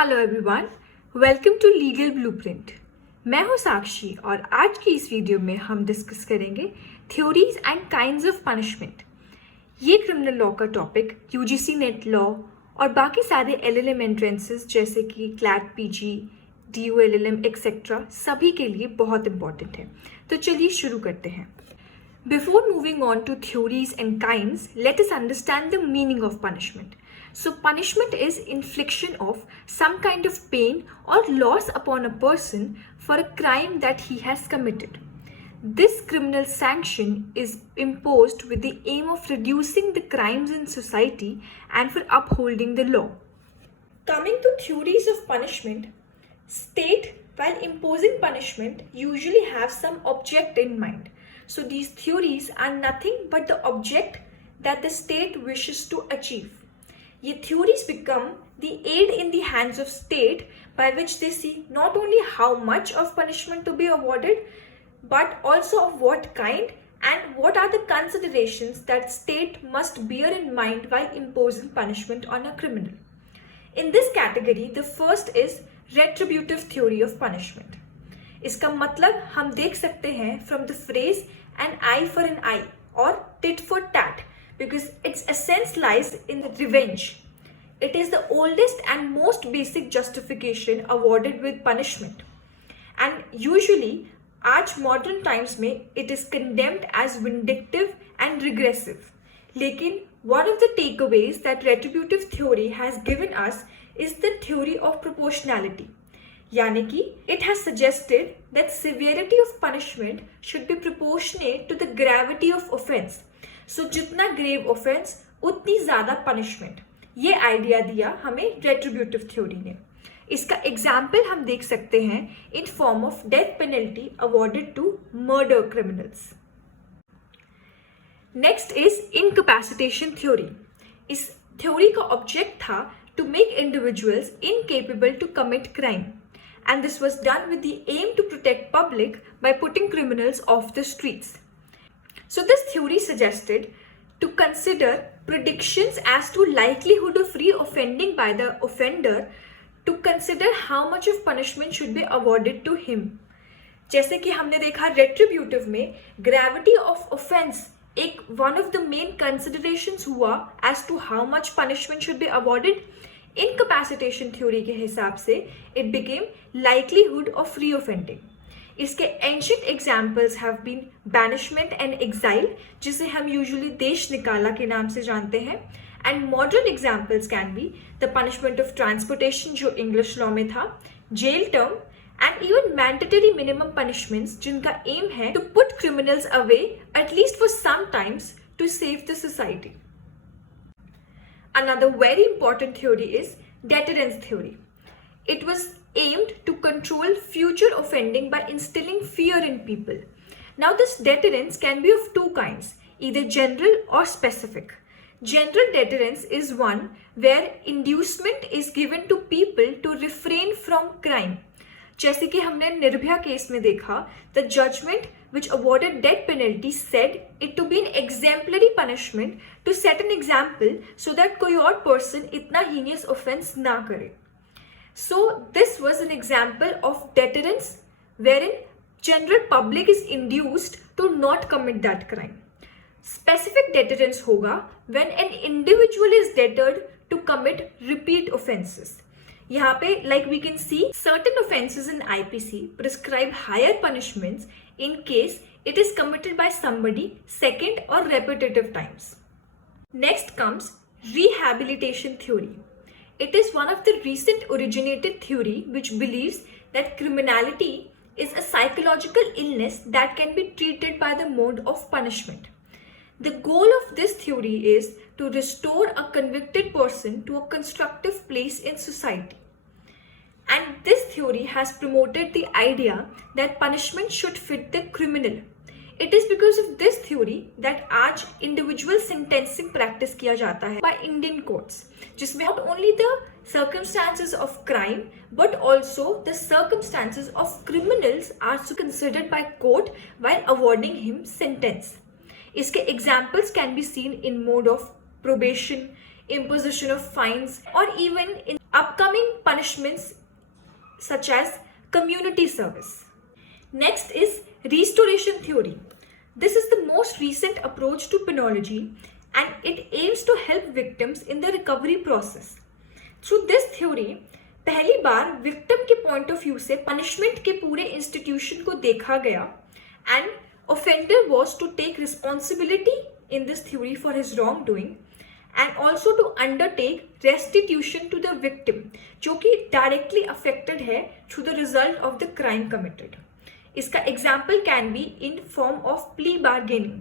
Hello everyone, welcome to legal blueprint. मैं हूं साक्षी और आज की इस वीडियो में हम डिस्कस करेंगे theories and kinds of punishment. ये क्रिमिनल लॉ का टॉपिक यूजीसी नेट लॉ और बाकी सारे एलएलएम एंट्रेंसेस जैसे कि CLAT PG, DU LLM etcetera सभी के लिए बहुत इंपॉर्टेंट है। तो चलिए शुरू करते हैं। Before moving on to theories and kinds, let us understand the meaning of punishment. So punishment is infliction of some kind of pain or loss upon a person for a crime that he has committed. This criminal sanction is imposed with the aim of reducing the crimes in society and for upholding the law. Coming to theories of punishment, state while imposing punishment usually have some object in mind. So these theories are nothing but the object that the state wishes to achieve. ये theories become the aid in the hands of state by which they see not only how much of punishment to be awarded, but also of what kind and what are the considerations that state must bear in mind while imposing punishment on a criminal. In this category, the first is Retributive Theory of Punishment. इसका मतलब हम देख सकते हैं from the phrase an eye for an eye or tit for tat because its essence lies in the revenge. It is the oldest and most basic justification awarded with punishment. And usually, आज modern times में it is condemned as vindictive and regressive. लेकिन one of the takeaways that retributive theory has given us is the theory of proportionality. यानी कि it has suggested that severity of punishment should be proportionate to the gravity of offense. So जितना grave offense उतनी ज़्यादा punishment. ये idea दिया हमें retributive theory ने. इसका एग्जाम्पल हम देख सकते हैं in form of death penalty awarded to murder criminals. Next is Incapacitation Theory. इस theory का object था to make individuals incapable to commit crime. And this was done with the aim to protect public by putting criminals off the streets. So this theory suggested to consider predictions as to likelihood of re-offending by the offender to consider how much of punishment should be awarded to him. जैसे कि हमने देखा retributive में gravity of offense एक one of the main considerations हुआ as to how much punishment should be awarded. Incapacitation theory के हिसाब से it became likelihood of reoffending. इसके ancient examples have been banishment and exile, जिसे हम usually देश निकाला के नाम से जानते हैं, and modern examples can be the punishment of transportation जो English law में था, jail term, and even mandatory minimum punishments जिनका aim है to put criminals away at least for some times to save the society. Another very important theory is Deterrence Theory. It was aimed to control future offending by instilling fear in people. Now this deterrence can be of two kinds, either general or specific. General deterrence is one where inducement is given to people to refrain from crime. जैसे कि हमने Nirbhaya case में देखा, the judgment which awarded death penalty said it to be an exemplary punishment to set an example so that कोई और person इतना heinous offense ना करे. So this was an example of deterrence wherein general public is induced to not commit that crime. Specific deterrence होगा when an individual is deterred to commit repeat offenses. यहाँ पे like we can see certain offenses in IPC prescribe higher punishments in case it is committed by somebody second or repetitive times. Next comes Rehabilitation Theory. It is one of the recent originated theory which believes that criminality is a psychological illness that can be treated by the mode of punishment. The goal of this theory is to restore a convicted person to a constructive place in society. And this theory has promoted the idea that punishment should fit the criminal. It is because of this theory that आज individual sentencing practice किया जाता है by Indian courts, जिसमें not only the circumstances of crime but also the circumstances of criminals are considered by court while awarding him sentence. इसके examples can be seen in mode of probation, imposition of fines, or even in upcoming punishments such as community service. Next is restoration theory. This is the most recent approach to penology and it aims to help victims in the recovery process. Through this theory, पहली बार victim के point of view से punishment के पूरे institution को देखा गया and offender was to take responsibility in this theory for his wrongdoing and also to undertake restitution to the victim जो कि directly affected है through the result of the crime committed. इसका example can be in form of plea bargaining.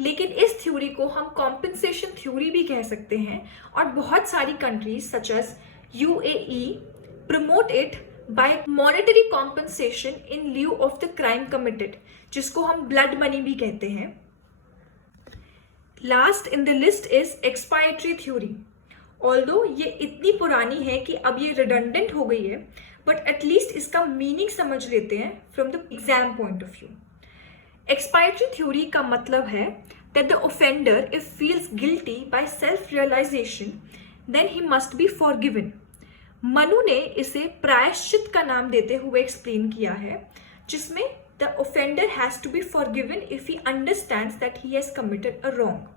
लेकिन इस theory को हम compensation theory भी कह सकते हैं और बहुत सारी countries such as UAE promote it by monetary compensation in lieu of the crime committed, जिसको हम ब्लड मनी भी कहते हैं. Last in the list is expiatory theory. Although ये इतनी पुरानी है कि अब ये रिडंडेंट हो गई है, बट एटलीस्ट इसका मीनिंग समझ लेते हैं from the exam point of view. Expiatory theory का मतलब है that the offender if feels guilty by self realization then he must be forgiven. Manu ने इसे प्रायश्चित का नाम देते हुए एक्सप्लेन किया है, जिसमें the offender has to be forgiven if he understands that he has committed a wrong.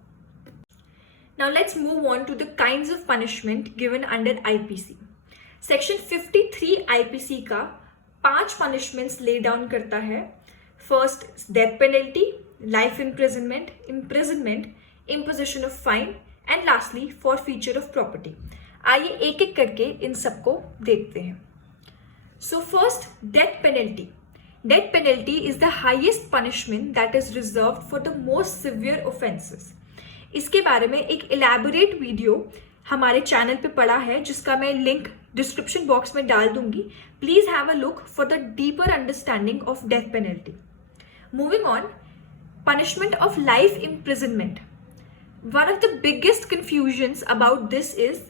Now let's move on to the kinds of punishment given under IPC. Section 53 IPC का 5 punishments lay down करता है. First, death penalty, life imprisonment, imposition of fine, and lastly, forfeiture of property. आइए एक एक करके इन सबको देखते हैं. So first, death penalty. Death penalty is the highest punishment that is reserved for the most severe offenses. इसके बारे में एक इलैबोरेट वीडियो हमारे चैनल पे पड़ा है, जिसका मैं लिंक डिस्क्रिप्शन बॉक्स में डाल दूंगी. Please have a look for the deeper understanding of death penalty. Moving on, punishment of life imprisonment. One of the biggest confusions about this is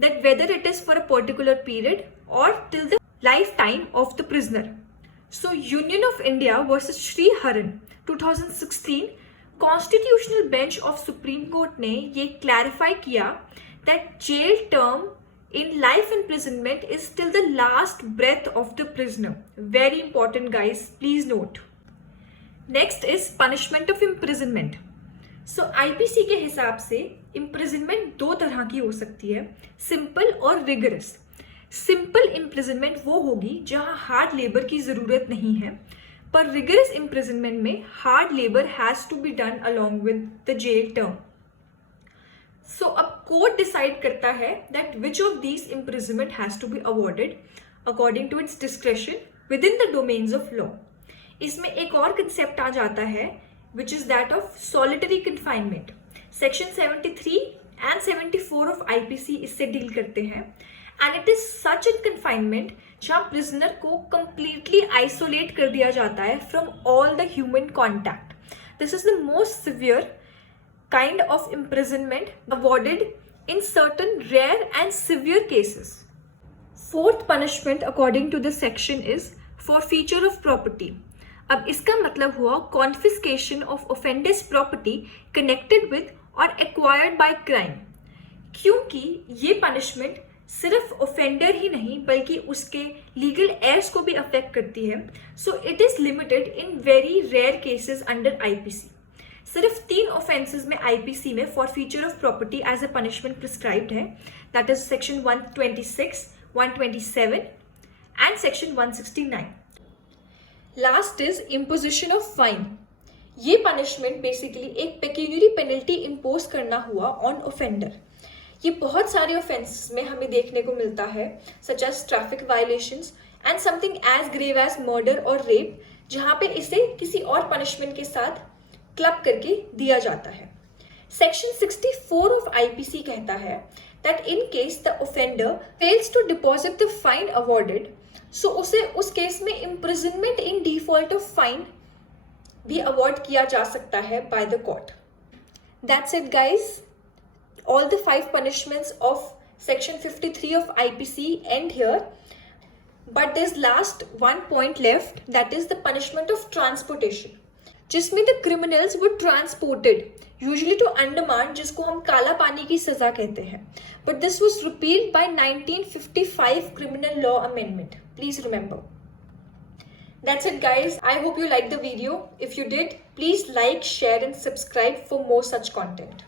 that whether it is for a particular period or till the lifetime of the prisoner. So Union of India versus Sri Haran 2016 constitutional bench of supreme court ने ये clarify किया that jail term in life imprisonment is till the last breath of the prisoner. Very important guys, please note. Next is punishment of imprisonment. So IPC के हिसाब से imprisonment 2 तरह की हो सकती है, सिंपल और रिगरस. सिंपल इम्प्रिजनमेंट वो होगी जहां हार्ड लेबर की जरूरत नहीं है, पर रिगरस इम्प्रिजनमेंट में hard labour has to be done along with the jail term. So अब कोर्ट डिसाइड करता है that which of these imprisonment has to be awarded according to its discretion within the domains of law. इसमें एक और concept आ जाता है which is that of solitary confinement. Section 73 and 74 of IPC इससे deal करते हैं and it is such an confinement जहाँ प्रिजनर को कंप्लीटली आइसोलेट कर दिया जाता है from all the human contact. This is the most severe kind of imprisonment awarded in certain rare and severe cases. Fourth punishment according to the section is forfeiture of property. अब इसका मतलब हुआ confiscation of offender's property connected with और acquired by crime. क्योंकि ये punishment सिर्फ offender ही नहीं बल्कि उसके लीगल एयर्स को भी अफेक्ट करती है. So it is limited in very rare cases under IPC. सिर्फ 3 ऑफेंसेस में IPC में forfeiture of property as a punishment prescribed है, that is section 126, 127 and section 169. Last is imposition of fine. ये punishment basically एक pecuniary penalty impose करना हुआ on offender. ये बहुत सारे ऑफेंसेस में हमें देखने को मिलता है, such as traffic violations and something as grave as murder और रेप, जहाँ पे इसे किसी और पनिशमेंट के साथ क्लब करके दिया जाता है. सेक्शन 64 ऑफ IPC कहता है that in case the offender fails to deposit the fine awarded, so उसे उस केस में imprisonment in default of fine भी अवॉर्ड किया जा सकता है by the court. That's it guys. All the 5 punishments of section 53 of IPC end here, but there's last one point left, that is the punishment of transportation. जिसमें the criminals were transported usually to Andaman, जिसको हम काला पानी की सजा कहते हैं. But this was repealed by 1955 criminal law amendment. Please remember. That's it, guys. I hope you liked the video. If you did, please like, share and subscribe for more such content.